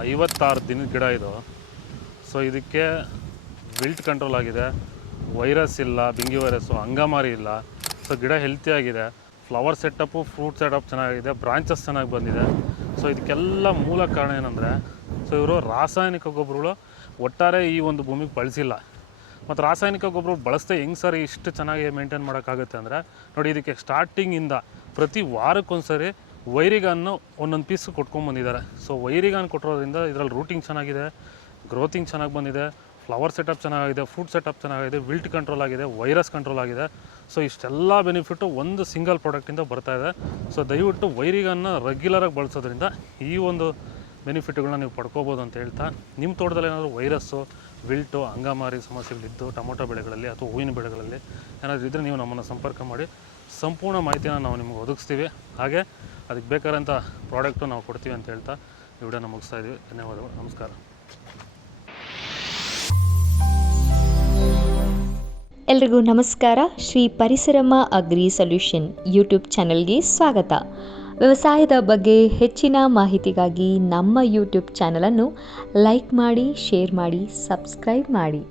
56 ದಿನದ ಗಿಡ ಇದು. ಸೊ ಇದಕ್ಕೆ ವಿಲ್ಟ್ ಕಂಟ್ರೋಲ್ ಆಗಿದೆ, ವೈರಸ್ ಇಲ್ಲ, ಬಿಂಗಿ ವೈರಸ್ಸು, ಅಂಗಮಾರಿ ಇಲ್ಲ. ಸೊ ಗಿಡ ಹೆಲ್ತಿಯಾಗಿದೆ, ಫ್ಲವರ್ ಸೆಟಪ್ಪು, ಫ್ರೂಟ್ ಸೆಟಪ್ ಚೆನ್ನಾಗಿದೆ, ಬ್ರಾಂಚಸ್ ಚೆನ್ನಾಗಿ ಬಂದಿದೆ. ಸೊ ಇದಕ್ಕೆಲ್ಲ ಮೂಲ ಕಾರಣ ಏನಂದರೆ, ಸೊ ಇವರು ರಾಸಾಯನಿಕ ಗೊಬ್ಬರಗಳು ಒಟ್ಟಾರೆ ಈ ಒಂದು ಭೂಮಿಗೆ ಬಳಸಿಲ್ಲ. ಮತ್ತು ರಾಸಾಯನಿಕ ಗೊಬ್ಬರ ಬಳಸ್ದೆ ಹೆಂಗೆ ಸರ್ ಇಷ್ಟು ಚೆನ್ನಾಗಿ ಮೇಂಟೈನ್ ಮಾಡೋಕ್ಕಾಗುತ್ತೆ ಅಂದರೆ, ನೋಡಿ ಇದಕ್ಕೆ ಸ್ಟಾರ್ಟಿಂಗಿಂದ ಪ್ರತಿ ವಾರಕ್ಕೊಂದ್ಸರಿ ವೈರಿಗಾನ್ನು ಒಂದೊಂದು ಪೀಸ್ ಕೊಟ್ಕೊಂಡ್ಬಂದಿದ್ದಾರೆ. ಸೊ ವೈರಿಗಾನ್ ಕೊಟ್ಟಿರೋದ್ರಿಂದ ಇದರಲ್ಲಿ ರೂಟಿಂಗ್ ಚೆನ್ನಾಗಿದೆ, ಗ್ರೋತಿಂಗ್ ಚೆನ್ನಾಗಿ ಬಂದಿದೆ, ಫ್ಲವರ್ ಸೆಟಪ್ ಚೆನ್ನಾಗಿದೆ, ಫ್ರೂಟ್ ಸೆಟಪ್ ಚೆನ್ನಾಗಿದೆ, ವಿಲ್ಟ್ ಕಂಟ್ರೋಲ್ ಆಗಿದೆ, ವೈರಸ್ ಕಂಟ್ರೋಲ್ ಆಗಿದೆ. ಸೊ ಇಷ್ಟೆಲ್ಲ ಬೆನಿಫಿಟ್ಟು ಒಂದು ಸಿಂಗಲ್ ಪ್ರಾಡಕ್ಟಿಂದ ಬರ್ತಾಯಿದೆ. ಸೊ ದಯವಿಟ್ಟು ವೈರಿಗನ್ನು ರೆಗ್ಯುಲರಾಗಿ ಬಳಸೋದ್ರಿಂದ ಈ ಒಂದು ಬೆನಿಫಿಟ್ಗಳನ್ನ ನೀವು ಪಡ್ಕೋಬೋದು ಅಂತ ಹೇಳ್ತಾ, ನಿಮ್ಮ ತೋಟದಲ್ಲಿ ಏನಾದರೂ ವೈರಸ್ಸು, ವಿಲ್ಟು, ಅಂಗಮಾರಿ ಸಮಸ್ಯೆಗಳಿದ್ದು ಟೊಮೊಟೊ ಬೆಳೆಗಳಲ್ಲಿ ಅಥವಾ ಹೂವಿನ ಬೆಳೆಗಳಲ್ಲಿ ಏನಾದರೂ ಇದ್ದರೆ ನೀವು ನಮ್ಮನ್ನು ಸಂಪರ್ಕ ಮಾಡಿ ಸಂಪೂರ್ಣ ಮಾಹಿತಿನ ನಾವು ನಿಮಗೆ ಒದಗಿಸ್ತೀವಿ. ಹಾಗೆ ಅದಕ್ಕೆ ಬೇಕಾದಂಥ ಪ್ರಾಡಕ್ಟು ನಾವು ಕೊಡ್ತೀವಿ ಅಂತ ಹೇಳ್ತಾ ಈ ವಿಡಿಯೋನ ಮುಗಿಸ್ತಾ ಇದ್ದೀವಿ. ಧನ್ಯವಾದಗಳು, ನಮಸ್ಕಾರ. ಎಲ್ರಿಗೂ ನಮಸ್ಕಾರ. Shri Parisarama agri solution YouTube ಚಾನೆಲ್ಗೆ ಸ್ವಾಗತ. ವ್ಯವಸಾಯದ ಬಗ್ಗೆ ಹೆಚ್ಚಿನ ಮಾಹಿತಿಗಾಗಿ ನಮ್ಮ ಯೂಟ್ಯೂಬ್ ಚಾನಲನ್ನು ಲೈಕ್ ಮಾಡಿ, ಶೇರ್ ಮಾಡಿ, ಸಬ್ಸ್ಕ್ರೈಬ್ ಮಾಡಿ.